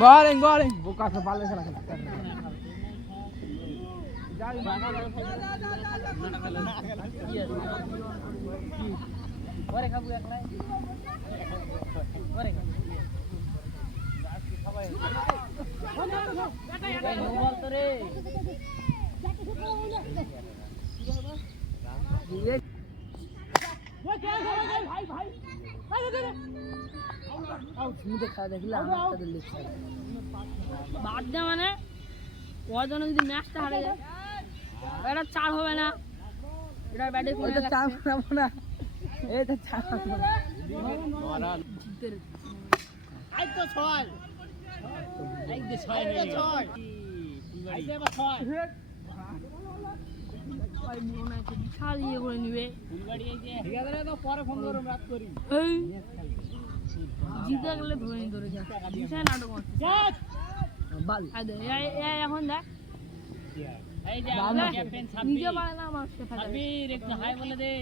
bowling बुका से बाल खेला ওরে খাবু একলাই ওরে সবাই বল তো রে ভাই আউট মুদে খা দেখলা আমারটা দিল বাদ দে মানে ওর জন্য যদি ম্যাচটা হারে যায় এটা 4 হবে না এটা ব্যাটে করে এটা 4 হবে না এটা 4 হবে না আই তো 6 আই দে 6 আই দে 6 ভাই মনে আছে বিশাল ইয়ে করে নিবে ফুলবাড়ি এই যে ঠিক আছে তো পরে ফোন করব রাত করি এই জিতে গেলে ধরে যা বিশাল নাটক বাল আই দে এই এখন দেখ এই যে ক্যাপ্টেন সাব্বির নিজে পারে না আমার সাথে সাব্বির একটু হাই বলে দে